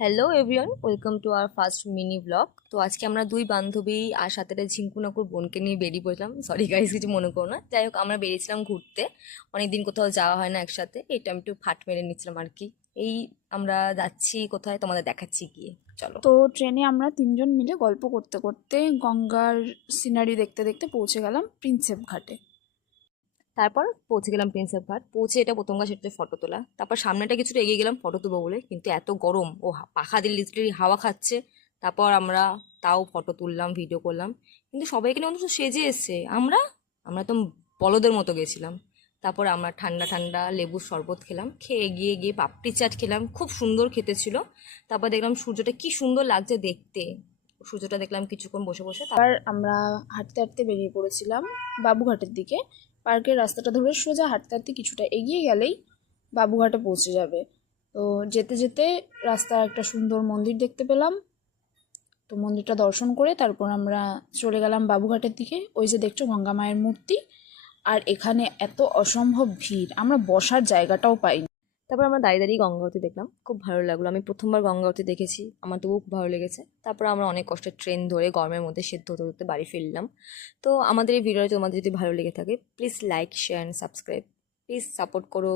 Hello everyone, welcome to our first mini blog. তো আজকে আমরা দুই বান্ধবী আর সাথে একটা ঝিঙ্কুনাকুর বোনকে নিয়ে বেরিয়ে পড়লাম। সরি গাইস, কিছু মনে করো না। যাই হোক, আমরা বেরিয়েছিলাম ঘুরতে। অনেকদিন কোথাও যাওয়া হয় না একসাথে, এটা আমি একটু ফাট মেরে নিচ্ছিলাম আর কি। এই আমরা যাচ্ছি কোথায়, তোমাদের দেখাচ্ছি গিয়ে, চলো। তো ট্রেনে আমরা তিনজন মিলে গল্প করতে করতে গঙ্গার সিনারি দেখতে দেখতে পৌঁছে গেলাম প্রিন্সেপ ঘাটে। তারপর পৌঁছে গেলাম প্রিন্সেপ ঘাট। পৌঁছে এটা প্রথম কাজ হচ্ছে ফটো তোলা। তারপর সামনেটা কিছুটা এগিয়ে গেলাম ফটো তুলবো বলে, কিন্তু এত গরম, ও পাখা দিয়ে লিটারি হাওয়া খাচ্ছে। তারপর আমরা তাও ফটো তুললাম, ভিডিও করলাম। কিন্তু সবাই এখানে অন্তত সেজে এসছে, আমরা আমরা তো বলদের মতো গেছিলাম। তারপর আমরা ঠান্ডা ঠান্ডা লেবুর শরবত খেলাম, খেয়ে এগিয়ে গিয়ে পাপড়ি চাট খেলাম, খুব সুন্দর খেতে ছিল। তারপর দেখলাম সূর্যটা কি সুন্দর লাগছে দেখতে। সূর্যটা দেখলাম কিছুক্ষণ বসে বসে। এবার আমরা হাঁটতে হাঁটতে বেরিয়ে পড়েছিলাম বাবুঘাটের দিকে। পার্কের রাস্তাটা ধরে সোজা হাঁটতে হাঁটতে কিছুটা এগিয়ে গেলেই বাবুঘাটে পৌঁছে যাবে। তো যেতে যেতে রাস্তায় একটা সুন্দর মন্দির দেখতে পেলাম। তো মন্দিরটা দর্শন করে তারপর আমরা চলে গেলাম বাবুঘাটের দিকে। ওই যে দেখছো গঙ্গা মায়ের মূর্তি। আর এখানে এত অসম্ভব ভিড়, আমরা বসার জায়গাটাও পাইনি। তারপর আমরা দাঁড়িয়ে দাঁড়িয়ে গঙ্গাবতী দেখলাম, খুব ভালো লাগলো। আমি প্রথমবার গঙ্গাবতী দেখেছি, আমার তো খুব ভালো লেগেছে। তারপর আমরা অনেক কষ্টে ট্রেন ধরে গরমের মধ্যে সেদ্ধ হতে হতে বাড়ি ফিরলাম। তো আমাদের এই ভিডিওটা তোমাদের যদি ভালো লেগে থাকে, please like, share and subscribe. Please support করো।